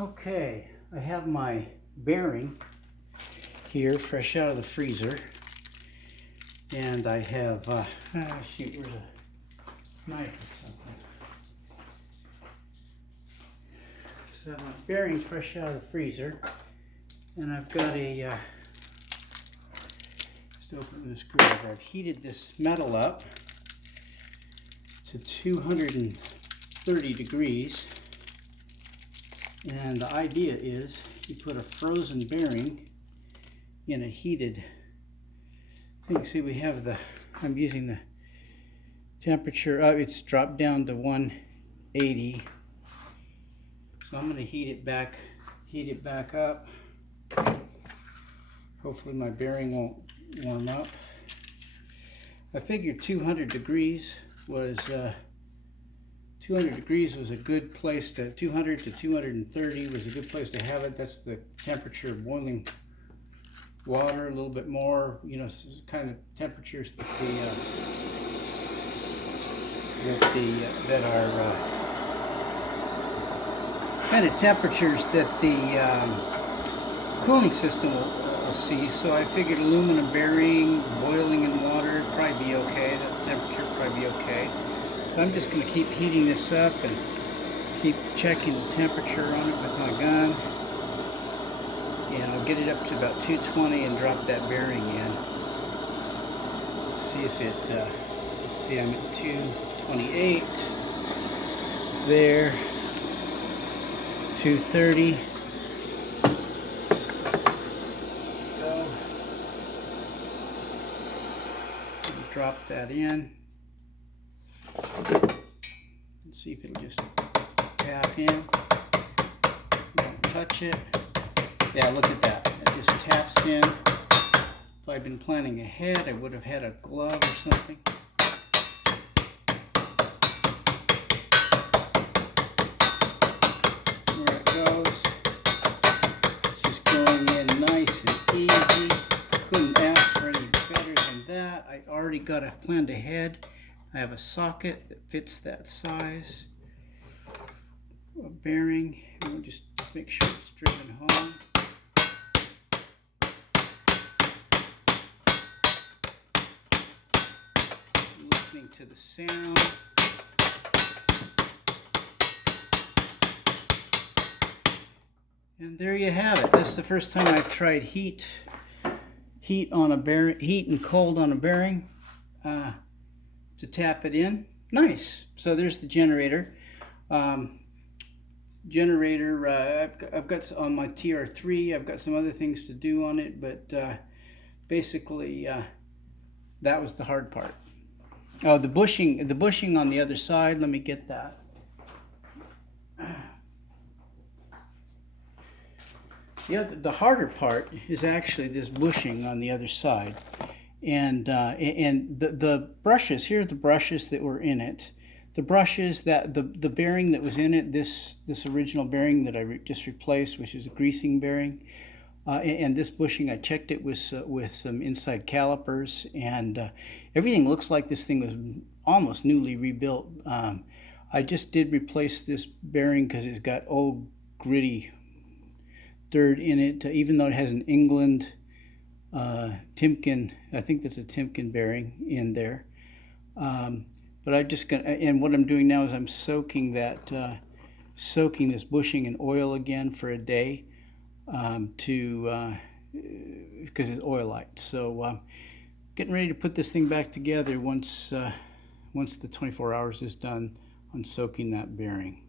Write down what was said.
Okay, I have my bearing here fresh out of the freezer, and I have shoot, where's a knife or something? So my bearing's fresh out of the freezer, and I've got a just open the screwdriver. I've heated this metal up to 230 degrees. And the idea is you put a frozen bearing in a heated thing. See, we have I'm using the temperature, it's dropped down to 180. So I'm going to heat it back up. Hopefully my bearing won't warm up. I figured 200 degrees was a good place to, 200 to 230 was a good place to have it. That's the temperature of boiling water, a little bit more, you know, this is kind of temperatures that are kind of temperatures that the cooling system will see. So I figured aluminum bearing, boiling in water, probably be okay. The temperature probably be okay. So I'm just going to keep heating this up and keep checking the temperature on it with my gun. And I'll get it up to about 220 and drop that bearing in. See if it, let's see, I'm at 228. There. 230. Let's go. Drop that in. Let's see if it'll just tap in. Don't touch it. Yeah, look at that. It just taps in. If I'd been planning ahead, I would have had a glove or something. There it goes. It's just going in nice and easy. Couldn't ask for any better than that. I already got it planned ahead. I have a socket that fits that size. A bearing, and we'll just make sure it's driven home. Listening to the sound. And there you have it. That's the first time I've tried heat on a bearing, heat and cold on a bearing to tap it in. Nice. So there's the generator. I've got on my TR3. I've got some other things to do on it, but basically that was the hard part. Oh, the bushing on the other side. Let me get that. The harder part is actually this bushing on the other side, and the brushes. Here are the brushes that were in it. The brushes that the bearing that was in it, this original bearing that I just replaced, which is a greasing bearing, and this bushing, I checked it with some inside calipers, and everything looks like this thing was almost newly rebuilt. I just did replace this bearing because it's got old gritty dirt in it, even though it has an England Timken, I think that's a Timken bearing in there. But I'm just gonna, and what I'm doing now is I'm soaking soaking this bushing in oil again for a day because it's oilite. So getting ready to put this thing back together once the 24 hours is done on soaking that bearing.